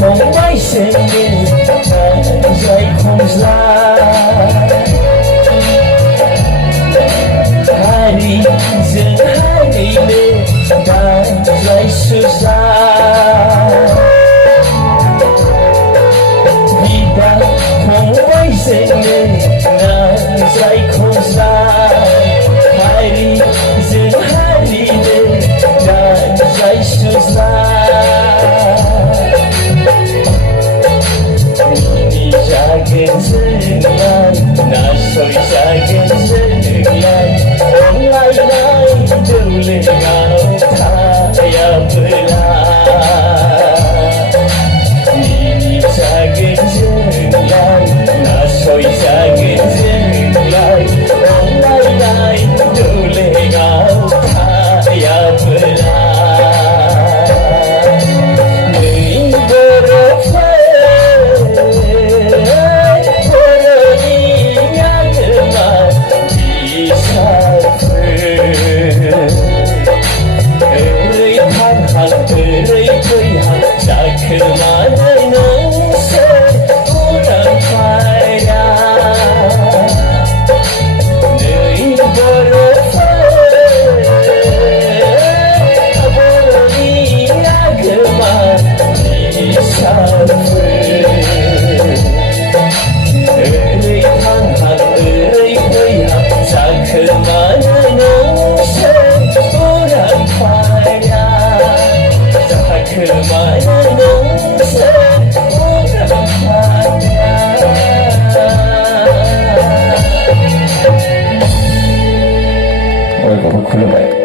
không mãi sẽ nghe dây không ra hai đi dừng hai đi lên ta dây sơ xa vì ta không mãi sẽ nghe dây không ra hai đi dừng hai đi lên ta dây sơ xa dừng lại na soi jagen dừng lại online nay đâu lên ngao thaya bela ni jagen dừng lại na soi jagen dừng lại online nay đâu lên ngao thaya bela Ôi, có một khuyên vậy